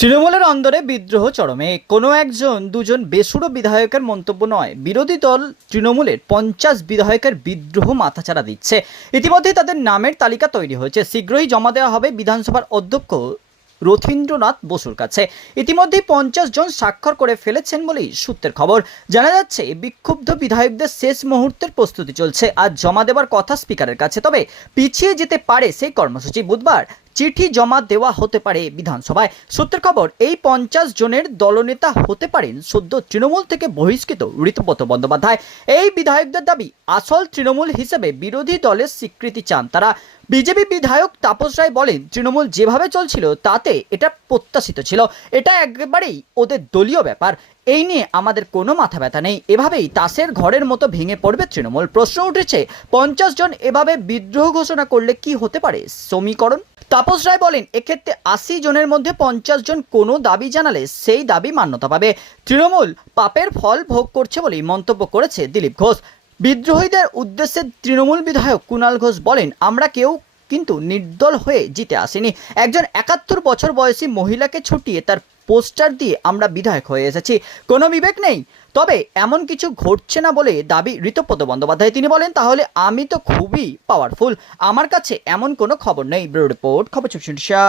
তৃণমূলের অন্দরে বিদ্রোহ চরমে। কোনো একজন দুজন বেসুরো বিধায়কের মন্তব্য নয়, বিরোধী দল তৃণমূলের 50 বিধায়কের বিদ্রোহ মাথাচাড়া দিচ্ছে। ইতিমধ্যেই তাদের নামের তালিকা তৈরি হয়েছে, শীঘ্রই জমা দেওয়া হবে বিধানসভার অধ্যক্ষ রথীন্দ্রনাথ বসুর কাছে। ইতিমধ্যেই 50 জন স্বাক্ষর করে ফেলেছেন বলেই সূত্রের খবর। জানা যাচ্ছে, বিক্ষুব্ধ বিধায়কদের শেষ মুহূর্তের প্রস্তুতি চলছে। আজ জমা দেওয়ার কথা স্পিকারের কাছে, তবে পিছিয়ে যেতে পারে সেই কর্মসূচি। বুধবার চিঠি জমা দেওয়া হতে পারে বিধানসভায়। সূত্রের খবর, এই 50 জনের দলনেতা হতে পারেন সদ্য তৃণমূল থেকে বহিষ্কৃত ঋতব্রত বন্দ্যোপাধ্যায়। এই বিধায়কদের দাবি, আসল তৃণমূল হিসেবে বিরোধী দলের স্বীকৃতি চান তারা। বিজেপি বিধায়ক তাপস রায় বলেন, তৃণমূল যেভাবে চলছিল তাতে এটা প্রত্যাশিত ছিল, এটা একেবারেই ওদের দলীয় ব্যাপার, এই নিয়ে আমাদের কোনো মাথা ব্যথা নেই। এভাবেই তাসের ঘরের মতো ভেঙে পড়বে তৃণমূল। প্রশ্ন উঠেছে, 50 জন এভাবে বিদ্রোহ ঘোষণা করলে কি হতে পারে সমীকরণ। তাপস রায় বলেন, এক্ষেত্রে 80 জনের মধ্যে 50 জন কোনো দাবি জানালে সেই দাবি মান্যতা পাবে। তৃণমূল পাপের ফল ভোগ করছে বলেই মন্তব্য করেছে দিলীপ ঘোষ। বিদ্রোহীদের উদ্দেশ্যে তৃণমূল বিধায়ক কুণাল ঘোষ বলেন, আমরা কেউ কিন্তু নির্দল হয়ে জিতে আসেনি। একজন 71 বছর বয়সী মহিলাকে ছুটিয়ে তার পোস্টার দিয়ে আমরা বিধায়ক হয়ে এসেছি, কোনো বিবেক নেই। তবে এমন কিছু ঘটছে না বলে দাবি ঋতব্রত বন্দ্যোপাধ্যায়। তিনি বলেন, তাহলে আমি তো খুবই পাওয়ারফুল, আমার কাছে এমন কোনো খবর নেই। ব্যুরো রিপোর্ট, খবর 24।